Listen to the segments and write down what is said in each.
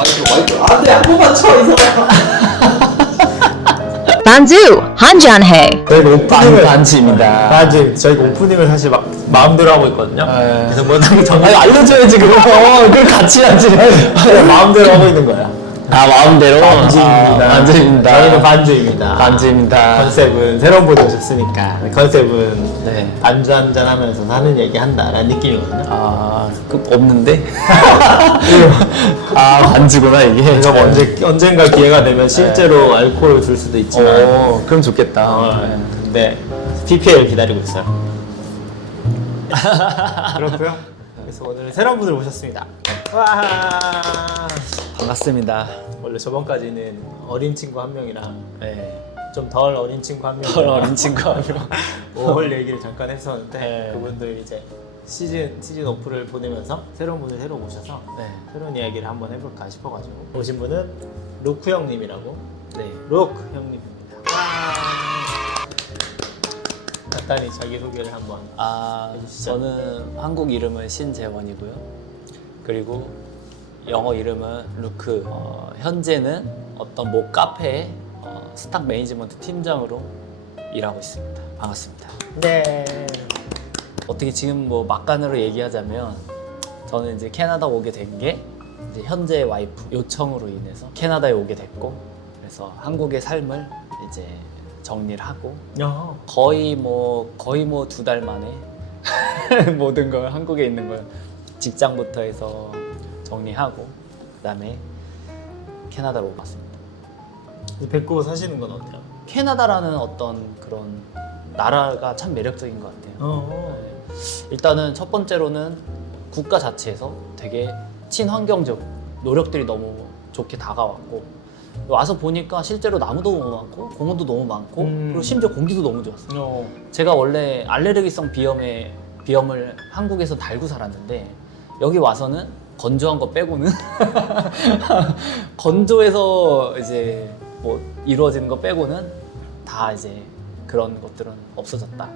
마이크. 안 돼, 한 번만 쳐, 이 사람. 반주 한잔해. 저희가 오프닝을 반지입니다. 반지 저희가 오프닝을 사실 막 마음대로 하고 있거든요. 그래서 뭐 아니 알려줘야지 그거. 그걸 같이 하지. 그냥 마음대로 하고 있는 거야. 아 마음대로. 반지입니다. 반지입니다. 저희는 반지입니다. 반지입니다. 컨셉은 새로운 분이 오셨으니까 컨셉은 네. 안주 한잔 하면서 사는 얘기 한다라는 느낌이거든요. 그 없는데. 아 반지구나 이게. 그래서 언젠가 기회가 되면 실제로 알코올을 줄 수도 있지만 그럼 좋겠다. 근데 PPL 기다리고 있어요. 그렇고요. 그래서 오늘 새로운 분을 모셨습니다. 와. 반갑습니다. 원래 저번까지는 어린 친구 한 명이랑 네. 좀 덜 어린 친구 한 명, 덜 어린 친구 한 명. 5월 얘기를 잠깐 했었는데 네. 그분들 이제 시즌 오프를 보내면서 새로운 분을 새로 모셔서 네. 새로운 이야기를 한번 해볼까 싶어가지고 오신 분은 로크 형님이라고 네. 로크 형님입니다. 간단히 자기 소개를 한번. 해주시죠. 저는 한국 이름은 신재원이고요. 그리고 영어 이름은 루크. 현재는 어떤 모 카페에 스탁 매니지먼트 팀장으로 일하고 있습니다. 반갑습니다. 네. 어떻게 지금 뭐 막간으로 얘기하자면 저는 이제 캐나다 오게 된 게 이제 현재 와이프 요청으로 인해서 캐나다에 오게 됐고, 그래서 한국의 삶을 이제 정리를 하고 거의 뭐 2달 만에 모든 걸 한국에 있는 걸 직장부터 해서 정리하고 그다음에 캐나다로 왔습니다. 뵙고 사시는 건 어때요? 캐나다라는 어떤 그런 나라가 참 매력적인 것 같아요. 일단은 첫 번째로는 국가 자체에서 되게 친환경적 노력들이 너무 좋게 다가왔고, 와서 보니까 실제로 나무도 너무 많고 공원도 너무 많고 그리고 심지어 공기도 너무 좋았어요. 제가 원래 알레르기성 비염을 한국에서 달고 살았는데 여기 와서는 건조한 거 빼고는 건조해서 이제 뭐 이루어지는 거 빼고는 다 이제 그런 것들은 없어졌다.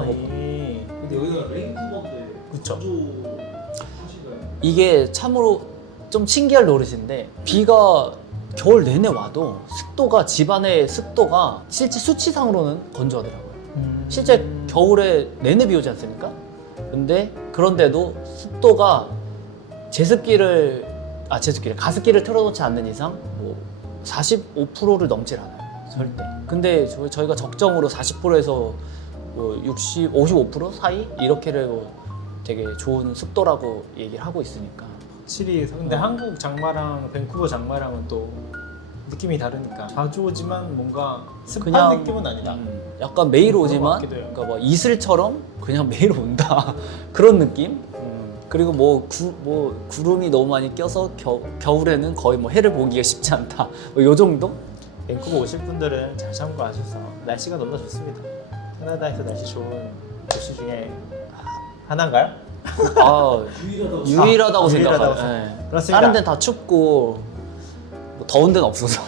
근데 여기가 랭쿠버인데 그쵸. 하시나요? 이게 참으로 좀 신기할 노릇인데 비가 겨울 내내 와도 습도가, 집안의 습도가 실제 수치상으로는 건조하더라고요. 실제 겨울에 내내 비 오지 않습니까? 근데 그런데도 습도가 가습기를 틀어놓지 않는 이상 뭐 45%를 넘질 않아요. 절대. 근데 저희가 적정으로 40%에서 뭐 60, 55% 사이 이렇게를 뭐 되게 좋은 습도라고 얘기를 하고 있으니까. 확실히 근데 한국 장마랑 밴쿠버 장마랑은 또 느낌이 다르니까 자주 오지만 뭔가 습한 느낌은 아니다. 약간 매일 그런 것 오지만 같기도 해요. 그러니까 뭐 이슬처럼 그냥 매일 온다 그런 느낌. 그리고 뭐 구름이 너무 많이 껴서 겨울에는 거의 뭐 해를 보기가 쉽지 않다. 뭐 요 정도? 밴쿠버 오실 분들은 잘 참고하셔서 날씨가 너무 좋습니다. 캐나다에서 날씨 좋은 도시 중에 하나인가요? 유일하다고 유일하다고 생각해요. 네. 그렇습니다. 다른 데는 다 춥고 뭐 더운 데는 없어서.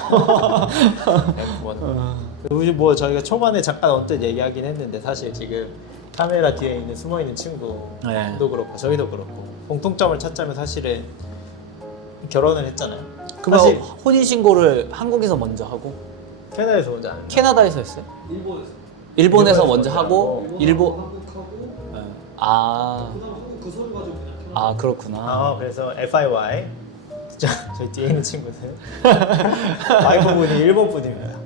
그리고 뭐 저희가 초반에 잠깐 언뜻 얘기하긴 했는데 사실 지금 카메라 뒤에 있는 숨어있는 친구도 네. 그렇고 저희도 그렇고 공통점을 찾자면 사실은 결혼을 했잖아요. 그럼 사실 혼인 신고를 한국에서 먼저 하고 캐나다에서 먼저 안 했나? 캐나다에서 했어요? 일본에서 먼저 하고 일본. 네. 한국 그 서류 가지고 그냥 그렇구나. 그래서 FIY 저희 뒤에 있는 친구들 와이프분이 일본 분입니다.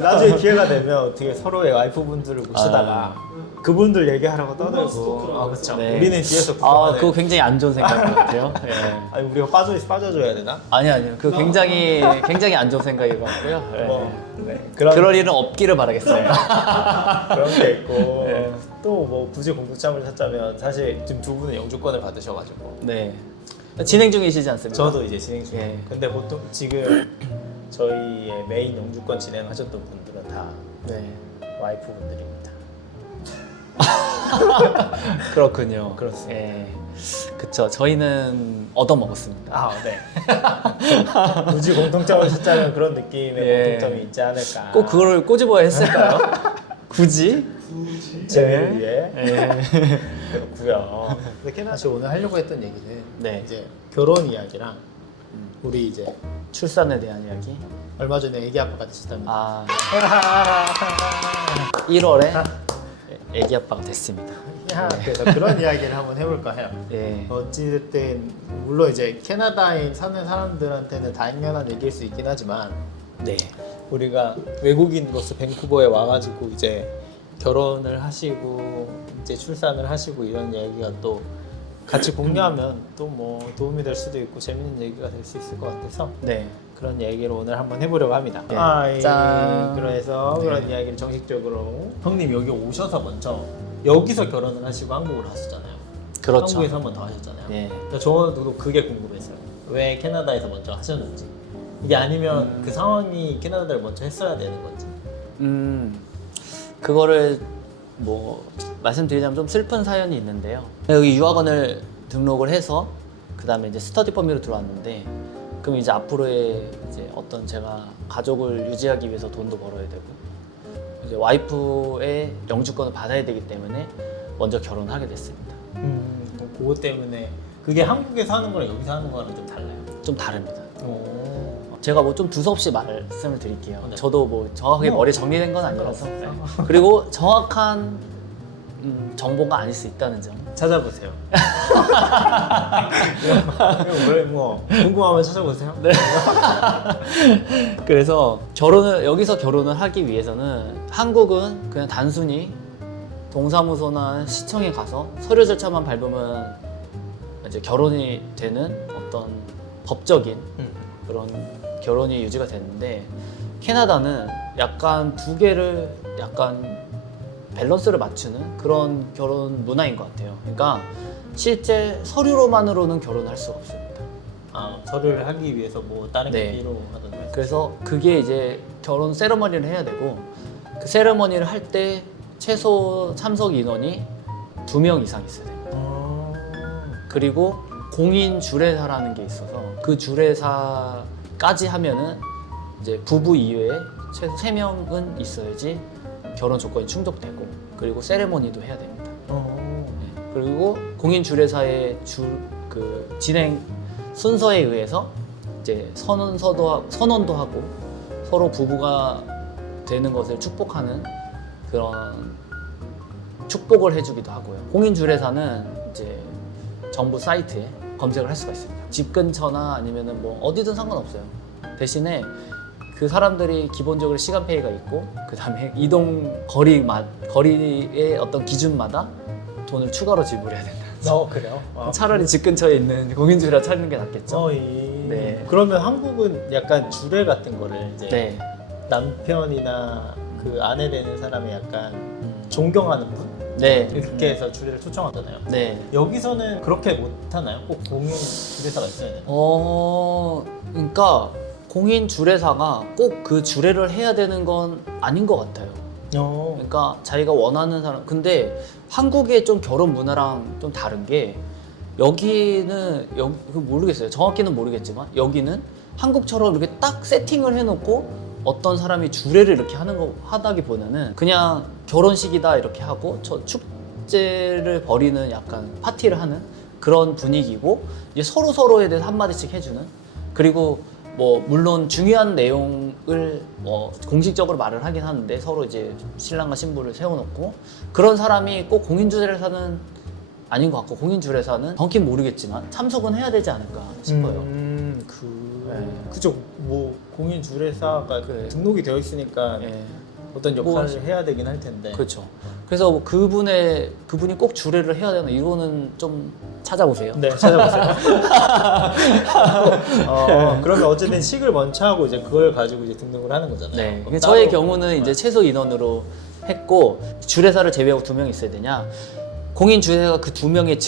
나중에 기회가 되면 어떻게 서로의 와이프분들을 모시다가 그분들 얘기하라고 떠들고 그렇죠. 네. 우리는 뒤에서 구경하는. 그거 굉장히 안 좋은 생각인 것 같아요. 예. 아니 우리가 빠져줘야 되나? 아니요. 그거 굉장히 안 좋은 생각인 것 같고요. 예. 네. 그럴 일은 없기를 바라겠어요. 그런 게 있고 네. 또 뭐 굳이 공통점을 찾자면 사실 지금 두 분은 영주권을 받으셔가지고 네. 진행 중이시지 않습니까? 저도 이제 진행 중이에요. 예. 근데 보통 지금 저희의 메인 영주권 진행하셨던 분들은 다 네. 와이프분들입니다. 그렇군요. 그렇습니다. 예. 그쵸. 저희는 얻어먹었습니다. 네. 굳이 공통점을 찾자면 그런 느낌의 예. 공통점이 있지 않을까. 꼭 그걸 꼬집어야 했을까요? 굳이? 재미를 위해 네. 그렇고요. 근데 사실 오늘 하려고 했던 얘기는 네. 이제 결혼 이야기랑 우리 이제 출산에 대한 이야기. 얼마 전에 애기 아빠가 되셨다면 아 1월에 애기 아빠가 됐습니다. 그래서 그런 이야기를 한번 해볼까 해요. 네. 어찌됐든 물론 이제 캐나다에 사는 사람들한테는 당연한 얘기일 수 있긴 하지만 네. 우리가 외국인으로서 밴쿠버에 와가지고 이제 결혼을 하시고 이제 출산을 하시고 이런 얘기가 또 같이 공유하면 또 뭐 도움이 될 수도 있고 재밌는 얘기가 될 수 있을 것 같아서 네. 그런 얘기를 오늘 한번 해보려고 합니다. 네. 짠. 그래서 네. 그런 이야기를 정식적으로 형님 여기 오셔서 먼저 여기서 결혼을 하시고 한국으로 하셨잖아요. 그렇죠. 한국에서 한 번 더 하셨잖아요. 네. 그러니까 저도 그게 궁금했어요. 왜 캐나다에서 먼저 하셨는지. 이게 아니면 그 상황이 캐나다를 먼저 했어야 되는 건지. 그거를 뭐 말씀드리자면 좀 슬픈 사연이 있는데요. 여기 유학원을 등록을 해서 그 다음에 이제 스터디 퍼밋으로 들어왔는데, 그럼 이제 앞으로의 이제 어떤 제가 가족을 유지하기 위해서 돈도 벌어야 되고 이제 와이프의 영주권을 받아야 되기 때문에 먼저 결혼하게 됐습니다. 그럼 그것 때문에 그게 한국에서 하는 거랑 여기서 하는 거랑 좀 달라요. 좀 다릅니다. 오. 제가 뭐 좀 두서없이 말씀을 드릴게요. 네. 저도 뭐 정확하게 머리 정리된 건 아니라서. 상관없어요. 그리고 정확한 정보가 아닐 수 있다는 점. 찾아보세요. 뭐 궁금하면 찾아보세요. 네. 그래서 여기서 결혼을 하기 위해서는 한국은 그냥 단순히 동사무소나 시청에 가서 서류 절차만 밟으면 이제 결혼이 되는 어떤 법적인 그런 결혼이 유지가 되는데, 캐나다는 약간 두 개를 약간 밸런스를 맞추는 그런 결혼 문화인 것 같아요. 그러니까 실제 서류로만으로는 결혼할 수가 없습니다. 아, 서류를 하기 위해서 뭐 다른 게 네. 필요하던데. 그래서 그게 이제 결혼 세레머니를 해야 되고, 그 세레머니를 할 때 최소 참석 인원이 2명 이상 있어야 됩니다. 그리고 공인 주례사라는 게 있어서 그 주례사까지 하면은 이제 부부 이외에 최소 3명은 있어야지 결혼 조건이 충족되고, 그리고 세레모니도 해야 됩니다. 네. 그리고 공인 주례사의 그 진행 순서에 의해서 이제 선언도 하고 서로 부부가 되는 것을 축복하는 그런 축복을 해주기도 하고요. 공인 주례사는 이제 정부 사이트에 검색을 할 수가 있습니다. 집 근처나 아니면은 뭐 어디든 상관없어요. 대신에 그 사람들이 기본적으로 시간페이가 있고, 그 다음에 이동 거리의 어떤 기준마다 돈을 추가로 지불해야 된다. 그래요? 아, 차라리 집 근처에 있는 공인주례사 찾는 게 낫겠죠. 네. 그러면 한국은 약간 주례 같은 거를 이제 네. 남편이나 그 아내 되는 사람이 약간 존경하는 분? 네. 이렇게 해서 주례를 초청하잖아요. 네. 여기서는 그렇게 못 하나요? 꼭 공인 주례사가 있어야 돼요? 그러니까 공인 주례사가 꼭 그 주례를 해야 되는 건 아닌 것 같아요. 그러니까 자기가 원하는 사람. 근데 한국의 좀 결혼 문화랑 좀 다른 게, 여기는 모르겠어요. 정확히는 모르겠지만 여기는 한국처럼 이렇게 딱 세팅을 해놓고 어떤 사람이 주례를 이렇게 하다기보다는 그냥 결혼식이다 이렇게 하고 축제를 벌이는 약간 파티를 하는 그런 분위기고, 이제 서로에 대해서 한마디씩 해주는, 그리고 뭐 물론 중요한 내용을 뭐 공식적으로 말을 하긴 하는데 서로 이제 신랑과 신부를 세워놓고, 그런 사람이 꼭 공인주례사는 아닌 것 같고, 공인주례사는 정확히는 모르겠지만 참석은 해야 되지 않을까 싶어요. 그죠. 뭐 공인 주례사가 그래. 등록이 되어 있으니까 예. 어떤 역할을 뭐, 해야 되긴 할 텐데. 그렇죠. 그래서 뭐 그분이 꼭 주례를 해야 되나, 이거는 좀 찾아보세요. 네, 찾아보세요. 그러면 어쨌든 식을 먼저 하고 이제 그걸 가지고 이제 등록을 하는 거잖아요. 네. 그럼 저의 따로 경우는 이제 최소 인원으로 했고, 주례사를 제외하고 2명이 있어야 되냐? 공인 주례사가 그 2명의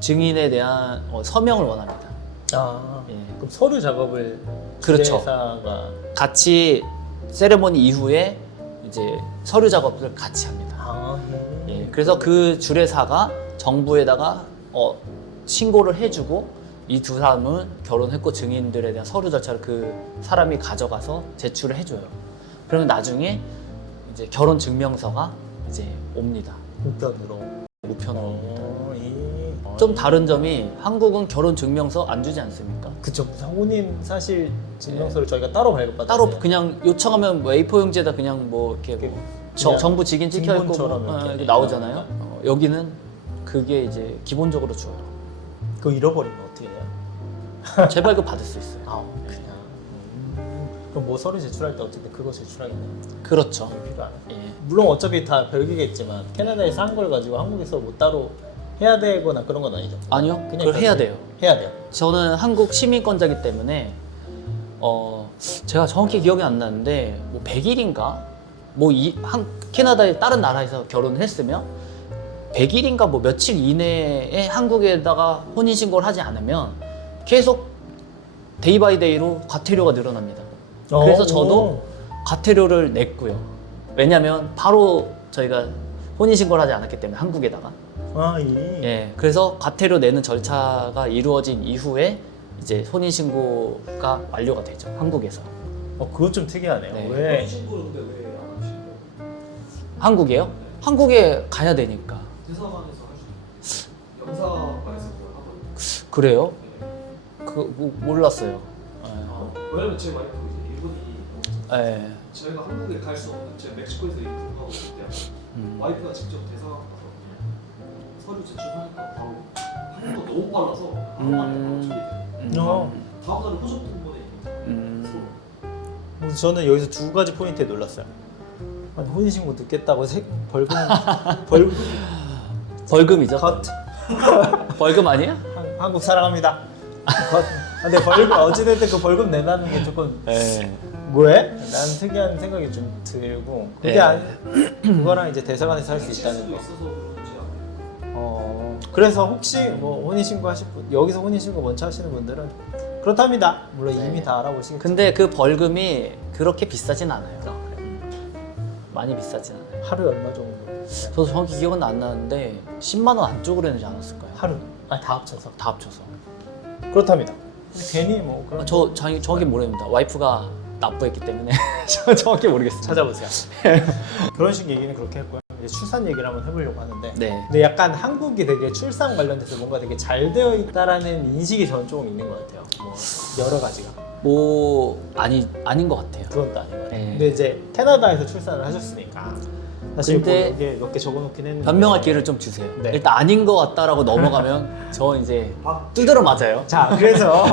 증인에 대한 서명을 원합니다. 예. 예. 그럼 서류 작업을 그렇죠. 주례사가 같이 세레머니 이후에 이제 서류 작업을 같이 합니다. 예. 그래서 그 주례사가 정부에다가 신고를 해주고, 이 두 사람은 결혼했고 증인들에 대한 서류 절차를 그 사람이 가져가서 제출을 해줘요. 그러면 나중에 이제 결혼 증명서가 이제 옵니다. 우편으로. 우편으로. 이. 좀 다른 점이 한국은 결혼 증명서 안 주지 않습니까? 그쵸. 혼인 사실 증명서를 저희가 따로 발급받아요. 따로 그냥 요청하면 뭐 A4 용지에다 그냥 뭐 이렇게 뭐 그냥 정부 직인 찍혀 있고 신분처럼 뭐, 이렇게 이렇게 나오잖아요. 여기는 그게 이제 기본적으로 줘요. 그거 잃어버리면 어떻게 해요? 재발급 받을 수 있어요. 아, 그냥. 그럼 뭐 서류 제출할 때 어쨌든 그거 제출하겠네요. 그렇죠. 필요하네. 예. 물론 어차피 다 별개겠지만 캐나다에서 한 걸 가지고 한국에서 뭐 따로 해야 되거나 그런 건 아니죠? 아니요. 그걸 해야 돼요. 해야 돼요. 저는 한국 시민권자이기 때문에 제가 정확히 기억이 안 나는데 뭐 100일인가 뭐 캐나다의 다른 나라에서 결혼을 했으면 100일인가 뭐 며칠 이내에 한국에다가 혼인 신고를 하지 않으면 계속 데이 바이 데이로 과태료가 늘어납니다. 그래서 저도 과태료를 냈고요. 왜냐면 바로 저희가 혼인 신고를 하지 않았기 때문에 한국에다가 예, 그래서 과태료 내는 절차가 이루어진 이후에 이제 혼인 신고가 완료가 되죠. 한국에서. 그건 좀 특이하네요. 네. 왜? 신고를 근데 왜 안 하신 거예요? 한국에요? 한국에 가야 되니까. 대사관에서 할 수 있어요. 영사관에서 그걸 하거든요. 그래요? 네. 몰랐어요. 왜냐면 제 와이프 이제 일본이 예. 저희가 한국에 갈 수 없는 제가 멕시코에서 일을 하고 있을 때 와이프가 직접 대사관 가서 서류 제출하니까 바로 한국도 너무 빨라서 하루 만에 바로 처리돼요. 다음 날은 호적 공본에 서로. 저는 여기서 두 가지 포인트에 놀랐어요. 아니, 혼인신고 늦겠다고 벌금 벌금이죠? 컷. 벌금 아니에요? 한국 사랑합니다. 컷. 근데 벌금 어찌됐든 그 벌금 내라는 게 조금 네. 왜? 라는 특이한 생각이 좀 들고 그게 네. 그거랑 이제 대사관에서 할 수 있다는 수도 거. 있어서 그런지 알아요. 그래서 혹시 뭐 혼인신고 하실 분 여기서 혼인신고 먼저 하시는 분들은 그렇답니다. 물론 네. 이미 다 알아보시겠죠. 근데 그 벌금이 그렇게 비싸진 않아요. 많이 비싸진 않아요. 하루에 얼마 정도? 저도 정확히 기억은 안 나는데 10만 원 안쪽으로 내지 않았을까요? 하루? 아니 다 합쳐서. 다 합쳐서. 그렇답니다. 괜히 뭐 그런 저 정확히 모릅니다. 와이프가 납부했기 때문에 저 정확히 모르겠습니다. 찾아보세요. 결혼식 얘기는 그렇게 했고요. 이제 출산 얘기를 한번 해보려고 하는데 네. 근데 약간 한국이 되게 출산 관련돼서 뭔가 되게 잘 되어 있다라는 인식이 저는 조금 있는 것 같아요. 뭐 여러 가지가. 뭐 아닌 것 같아요. 그건 또 아닌 것 같아요. 네. 근데 이제 캐나다에서 출산을 하셨으니까 사실 근데 뭐 이게 몇 개 적어놓긴 했는데 변명할 기회를 좀 주세요. 네. 일단 아닌 것 같다라고 넘어가면 저 이제 두드러 맞아요. 자 그래서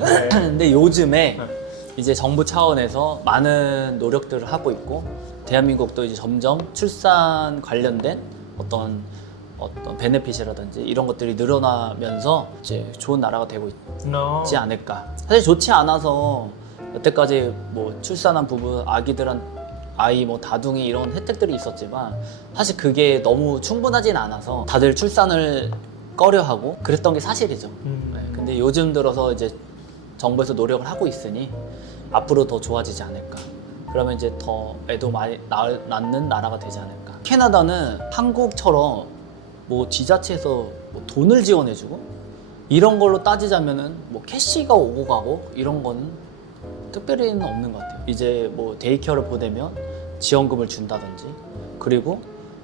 네. 근데 요즘에 이제 정부 차원에서 많은 노력들을 하고 있고 대한민국도 이제 점점 출산 관련된 어떤 베네핏이라든지 이런 것들이 늘어나면서 이제 좋은 나라가 되고 있지 않을까. 사실 좋지 않아서 여태까지 뭐 출산한 부부 아이 뭐 다둥이 이런 혜택들이 있었지만 사실 그게 너무 충분하진 않아서 다들 출산을 꺼려하고 그랬던 게 사실이죠. 네, 근데 요즘 들어서 이제 정부에서 노력을 하고 있으니 앞으로 더 좋아지지 않을까. 그러면 이제 더 애도 많이 낳는 나라가 되지 않을까. 캐나다는 한국처럼 뭐 지자체에서 뭐 돈을 지원해주고 이런 걸로 따지자면은 뭐 캐시가 오고 가고 이런 거는 특별히는 없는 것 같아요. 이제 뭐 데이케어를 보내면 지원금을 준다든지 그리고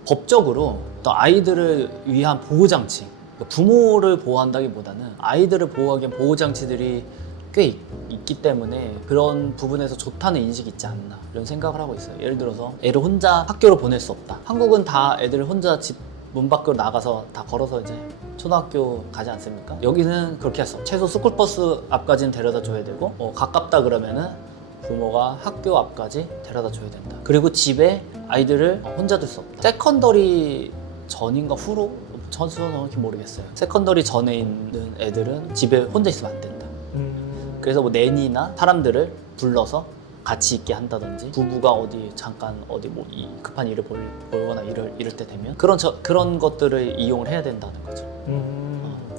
법적으로 또 아이들을 위한 보호장치, 부모를 보호한다기보다는 아이들을 보호하기 위한 보호장치들이 꽤 있기 때문에 그런 부분에서 좋다는 인식이 있지 않나 이런 생각을 하고 있어요. 예를 들어서 애를 혼자 학교로 보낼 수 없다. 한국은 다 애들을 혼자 집 문 밖으로 나가서 다 걸어서 이제 초등학교 가지 않습니까? 여기는 그렇게 했어. 최소 스쿨버스 앞까지는 데려다 줘야 되고 가깝다 그러면은 부모가 학교 앞까지 데려다 줘야 된다. 그리고 집에 아이들을 혼자 둘 수 없다. 세컨더리 전인가 후로? 저는 정확히 모르겠어요. 세컨더리 전에 있는 애들은 집에 혼자 있으면 안 된다. 그래서 뭐 내니나 사람들을 불러서 같이 있게 한다든지 부부가 어디 잠깐 어디 뭐 급한 일을 보거나 이럴 때 되면 그런 것들을 이용을 해야 된다는 거죠.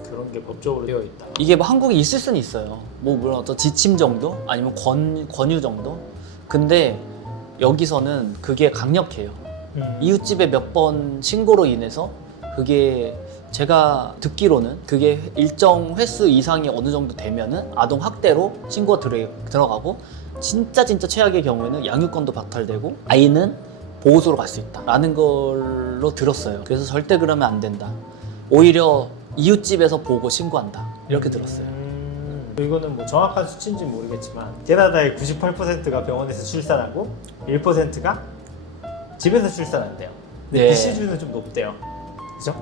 그런 게 법적으로 되어 있다. 이게 뭐 한국에 있을 수는 있어요. 뭐 물론 어떤 지침 정도 아니면 권유 정도. 근데 여기서는 그게 강력해요. 이웃집에 몇 번 신고로 인해서 그게 제가 듣기로는 그게 일정 횟수 이상이 어느 정도 되면은 아동 학대로 신고가 들어가고 진짜 최악의 경우에는 양육권도 박탈되고 아이는 보호소로 갈 수 있다라는 걸로 들었어요. 그래서 절대 그러면 안 된다. 오히려 이웃집에서 보고 신고한다. 이렇게 들었어요. 이거는 뭐 정확한 수치인지 모르겠지만 캐나다의 98%가 병원에서 출산하고 1%가 집에서 출산한대요. 근데 네. BC주는 좀 높대요. 그죠?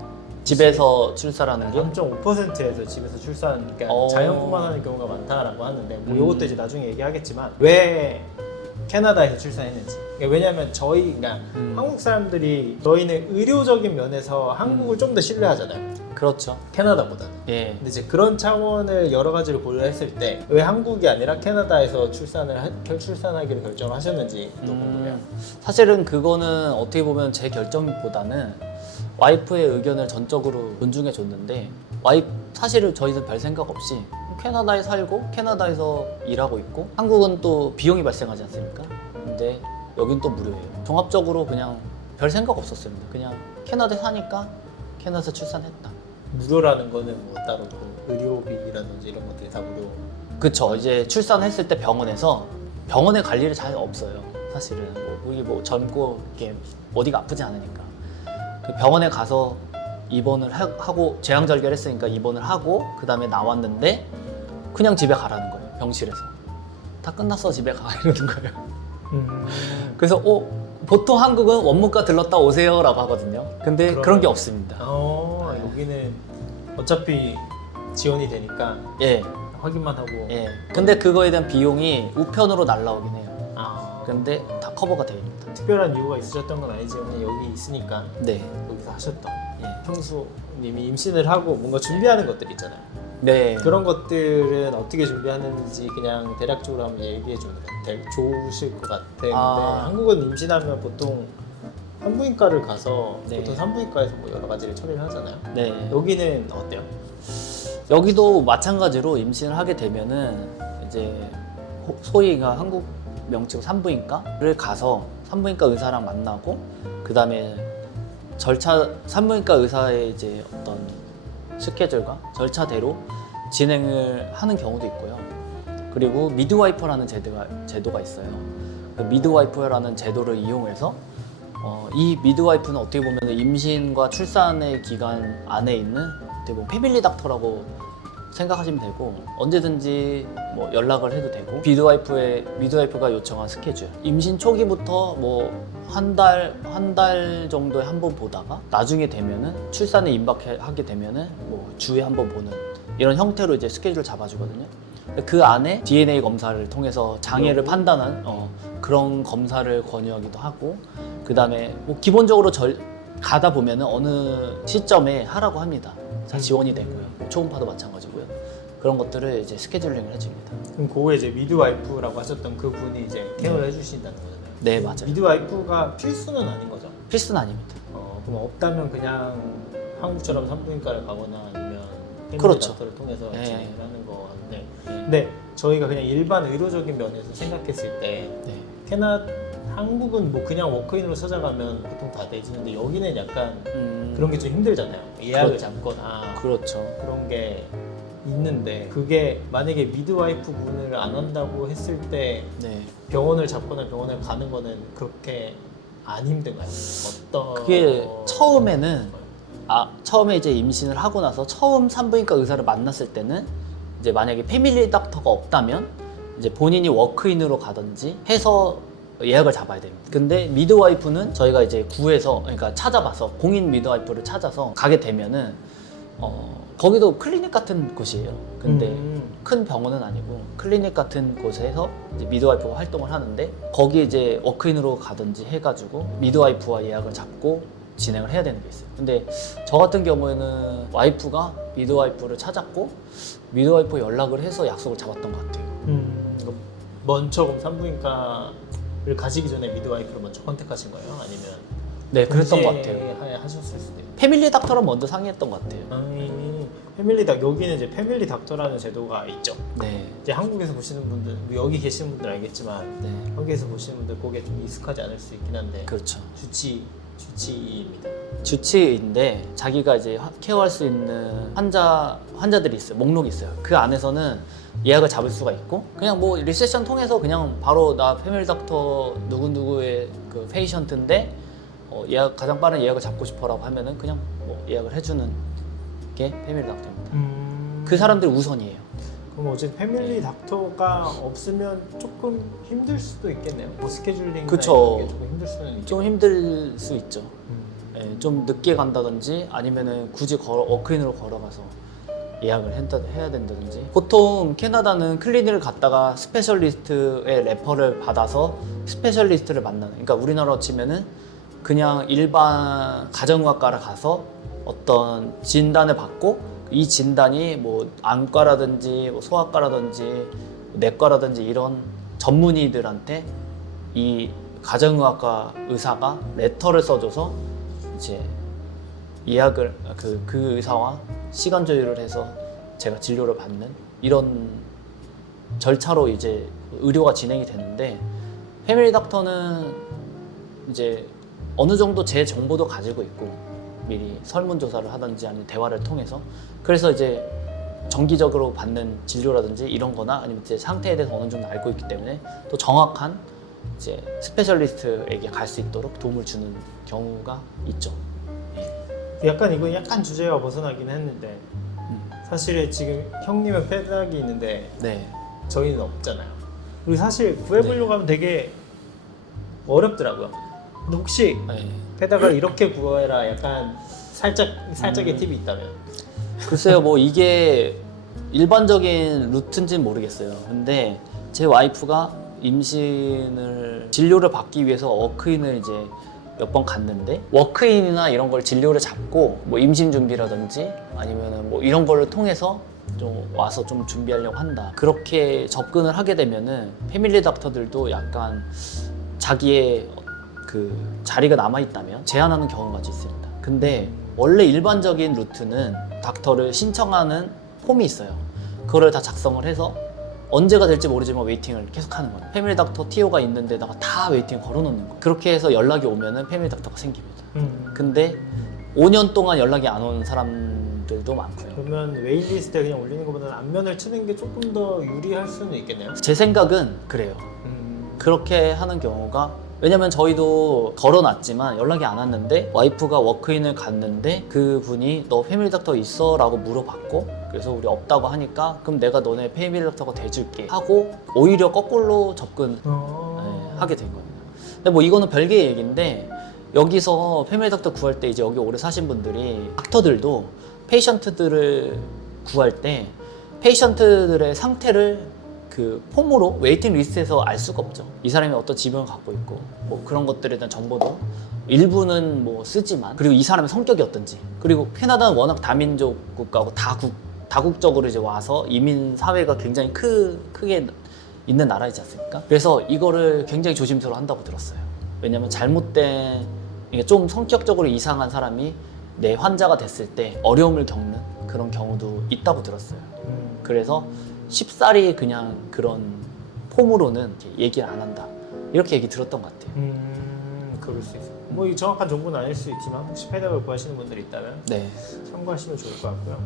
집에서 출산하는 게 3.5%에서 집에서 출산, 그러니까 어. 자연분만하는 경우가 많다라고 하는데 뭐 음. 이것도 이제 나중에 얘기하겠지만 왜 캐나다에서 출산했는지. 그러니까 왜냐하면 저희가 한국 사람들이 저희는 의료적인 면에서 한국을 좀 더 신뢰하잖아요. 그렇죠. 캐나다보다는. 예. 근데 이제 그런 차원을 여러 가지를 고려했을 때 왜 한국이 아니라 캐나다에서 출산하기로 결정을 하셨는지 또 궁금해요. 사실은 그거는 어떻게 보면 제 결정보다는 와이프의 의견을 전적으로 존중해 줬는데 사실은 저희는 별 생각 없이 캐나다에 살고 캐나다에서 일하고 있고 한국은 또 비용이 발생하지 않습니까? 근데 여긴 또 무료예요. 종합적으로 그냥 별 생각 없었습니다. 그냥 캐나다에 사니까 캐나다에서 출산했다. 무료라는 거는 뭐 따로 그 의료비라든지 이런 것들이 다 무료. 그쵸. 이제 출산했을 때 병원에 갈 일이 잘 없어요. 사실은 여기 뭐 젊고 이렇게 어디가 아프지 않으니까 그 병원에 가서 입원을 하고 제왕절개를 했으니까 입원을 하고 그 다음에 나왔는데 그냥 집에 가라는 거예요. 병실에서 다 끝났어 집에 가 이러는 거예요. 그래서 보통 한국은 원무과 들렀다 오세요라고 하거든요. 근데 그런 게 없습니다. 여기는 어차피 지원이 되니까 예, 확인만 하고. 예. 근데 그거에 대한 비용이 우편으로 날라오긴 해요. 아, 근데 다 커버가 되어 있습니다. 특별한 이유가 있으셨던 건 아니지만 그냥 여기 있으니까 네, 여기서 하셨던. 예. 형수님이 임신을 하고 뭔가 준비하는 것들 있잖아요. 네. 그런 것들은 어떻게 준비하는지 그냥 대략적으로 한번 얘기해 주면 좋으실 것 같은데 한국은 임신하면 보통 산부인과를 가서 네. 보통 산부인과에서 뭐 여러 가지를 처리를 하잖아요. 네. 여기는 어때요? 여기도 마찬가지로 임신을 하게 되면은 이제 소위가 한국 명칭 산부인과를 가서 산부인과 의사랑 만나고 그 다음에 산부인과 의사의 이제 어떤 스케줄과 절차대로 진행을 하는 경우도 있고요. 그리고 미드와이퍼라는 제도가 있어요. 그 미드와이퍼라는 제도를 이용해서 이 미드와이프는 어떻게 보면 임신과 출산의 기간 안에 있는 어떻게 보면 패밀리 닥터라고 생각하시면 되고 언제든지 뭐 연락을 해도 되고 미드와이프가 요청한 스케줄 임신 초기부터 뭐 한 달 정도에 한 번 보다가 나중에 되면은 출산에 임박하게 되면은 뭐 주에 한 번 보는 이런 형태로 이제 스케줄을 잡아주거든요. 그 안에 DNA 검사를 통해서 장애를 판단한 그런 검사를 권유하기도 하고 그 다음에 뭐 기본적으로 가다 보면은 어느 시점에 하라고 합니다. 자, 지원이 되고요. 초음파도 마찬가지고요. 그런 것들을 이제 스케줄링을 해줍니다. 그럼 그거에 이제 미드와이프라고 하셨던 그 분이 이제 케어를 해주신다는 거잖아요. 네, 맞아요. 미드와이프가 필수는 아닌 거죠? 필수는 아닙니다. 그럼 없다면 그냥 한국처럼 산부인과를 가거나 아니면 패밀리 그렇죠. 닥터를 통해서 네. 진행을 하는 거 같은데 네. 근데 저희가 그냥 일반 의료적인 면에서 생각했을 때 네. 한국은 뭐 그냥 워크인으로 찾아가면 보통 다 되지는데 여기는 약간 그런 게 좀 힘들잖아요. 예약을 그렇죠. 잡거나 그렇죠. 그런 게 있는데 그게 만약에 미드와이프 분을 안 한다고 했을 때 네. 병원을 잡거나 병원을 가는 거는 그렇게 안 힘든가요? 그게 처음에 이제 임신을 하고 나서 처음 산부인과 의사를 만났을 때는 이제 만약에 패밀리 닥터가 없다면 이제 본인이 워크인으로 가든지 해서 예약을 잡아야 됩니다. 근데 미드와이프는 저희가 이제 그러니까 찾아봐서 공인 미드와이프를 찾아서 가게 되면은 거기도 클리닉 같은 곳이에요. 근데 큰 병원은 아니고 클리닉 같은 곳에서 이제 미드와이프가 활동을 하는데 거기 이제 워크인으로 가든지 해가지고 미드와이프와 예약을 잡고 진행을 해야 되는 게 있어요. 근데 저 같은 경우에는 와이프가 미드와이프를 찾았고 미드와이프 연락을 해서 약속을 잡았던 것 같아요. 먼저 그럼 산부인과를 가시기 전에 미드와이프를 먼저 컨택하신 거예요? 아니면 네, 그랬던 것 같아요. 하셨을 수도 있고. 패밀리 닥터랑 먼저 상의했던 것 같아요. 여기는 이제 패밀리 닥터라는 제도가 있죠. 네. 이제 한국에서 보시는 분들, 뭐 여기 계시는 분들 알겠지만 네. 여기에서 보시는 분들 그게 좀 익숙하지 않을 수 있긴 한데 그렇죠. 주치의입니다. 주치의인데 자기가 이제 케어할 수 있는 환자들이 있어요. 목록이 있어요. 그 안에서는 예약을 잡을 수가 있고 그냥 뭐 리셉션 통해서 그냥 바로 나 패밀리 닥터 누구누구의 그 페이션트인데 예약 가장 빠른 예약을 잡고 싶어라고 하면은 그냥 뭐 예약을 해주는 게 패밀리 닥터입니다. 그 사람들이 우선이에요. 그럼 어제 패밀리 닥터가 없으면 조금 힘들 수도 있겠네요. 뭐 스케줄링이나 그쵸. 이런 게 조금 힘들 수는 있겠네요. 좀 힘들 수 있죠. 예, 좀 늦게 간다든지 아니면은 굳이 워크인으로 걸어가서 예약을 해야 된다든지. 보통 캐나다는 클리닉을 갔다가 스페셜리스트의 레퍼를 받아서 스페셜리스트를 만나는, 그러니까 우리나라로 치면은 그냥 일반 가정의학과를 가서 어떤 진단을 받고 이 진단이 뭐 안과라든지 뭐 소아과라든지 내과라든지 이런 전문의들한테 이 가정의학과 의사가 레터를 써줘서 이제 예약을 그 의사와 시간 조율을 해서 제가 진료를 받는 이런 절차로 이제 의료가 진행이 되는데, 패밀리 닥터는 이제 어느 정도 제 정보도 가지고 있고 미리 설문조사를 하든지 아니면 대화를 통해서, 그래서 이제 정기적으로 받는 진료라든지 이런 거나 아니면 제 상태에 대해서 어느 정도 알고 있기 때문에 또 정확한 이제 스페셜리스트에게 갈 수 있도록 도움을 주는 경우가 있죠. 약간 이건 약간 주제가 벗어나긴 했는데 사실 지금 형님은 페닥이 있는데 네. 저희는 없잖아요. 그리고 사실 구해보려고 하면 되게 어렵더라고요. 근데 혹시 네. 페닥을 이렇게 구해라 약간 살짝의 팁이 있다면? 글쎄요, 뭐 이게 일반적인 루트인지는 모르겠어요. 근데 제 와이프가 임신을 진료를 받기 위해서 워크인을 이제 몇 번 갔는데, 워크인이나 이런 걸 진료를 잡고 뭐 임신 준비라든지 아니면은 뭐 이런 거를 통해서 좀 와서 좀 준비하려고 한다, 그렇게 접근을 하게 되면은 패밀리 닥터들도 약간 자기의 그 자리가 남아 있다면 제한하는 경우가 있습니다. 근데 원래 일반적인 루트는 닥터를 신청하는 폼이 있어요. 그거를 다 작성을 해서 언제가 될지 모르지만 웨이팅을 계속 하는 거예요. 패밀리 닥터 TO가 있는 데다가 다 웨이팅을 걸어놓는 거예요. 그렇게 해서 연락이 오면은 패밀리 닥터가 생깁니다. 근데 5년 동안 연락이 안 온 사람들도 많고요. 그러면 웨이리스트에 그냥 올리는 것보다는 안면을 치는 게 조금 더 유리할 수는 있겠네요. 제 생각은 그래요. 그렇게 하는 경우가, 왜냐면 저희도 걸어놨지만 연락이 안 왔는데 와이프가 워크인을 갔는데 그분이 너 패밀리 닥터 있어? 라고 물어봤고, 그래서 우리 없다고 하니까 그럼 내가 너네 패밀리 닥터가 돼줄게 하고 오히려 거꾸로 접근하게 된 겁니다. 근데 뭐 이거는 별개의 얘기인데, 여기서 패밀리 닥터 구할 때 이제 여기 오래 사신 분들이 닥터들도 페이션트들을 구할 때 페이션트들의 상태를 그 폼으로 웨이팅 리스트에서 알 수가 없죠. 이 사람이 어떤 질병을 갖고 있고 뭐 그런 것들에 대한 정보도 일부는 뭐 쓰지만, 그리고 이 사람의 성격이 어떤지, 그리고 캐나다는 워낙 다민족 국가고 다국적으로 이제 와서 이민 사회가 굉장히 크게 있는 나라이지 않습니까? 그래서 이거를 굉장히 조심스러워 한다고 들었어요. 왜냐면 잘못된, 이게 좀 성격적으로 이상한 사람이 내 환자가 됐을 때 어려움을 겪는 그런 경우도 있다고 들었어요. 그래서 쉽사리 그냥 그런 폼으로는 얘기를 안 한다, 이렇게 얘기 들었던 것 같아요. 그럴 수 있어요. 뭐 이 정확한 정보는 아닐 수 있지만 혹시 페닥을 구하시는 분들이 있다면 네. 참고하시면 좋을 것 같고요.